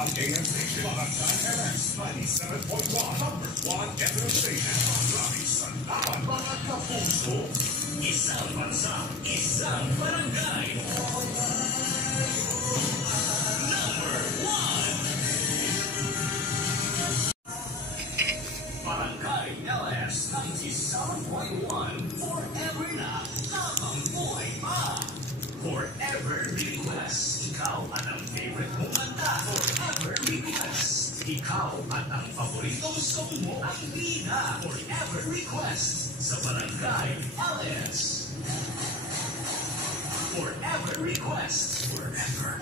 #1 AM station. Barangay LS 97.1. #1 FM station. Maraming salamat mga kapuso. Isang bansa, isang barangay. Barangay LS 97.1. Forever na, tamang buhay pa. Forever Request. Ikaw at ang favorite mong kanta. Forever Request. Ikaw at ang paboritong song mo ang bida. Forever Request. Sa Barangay LS. Forever Request. Forever.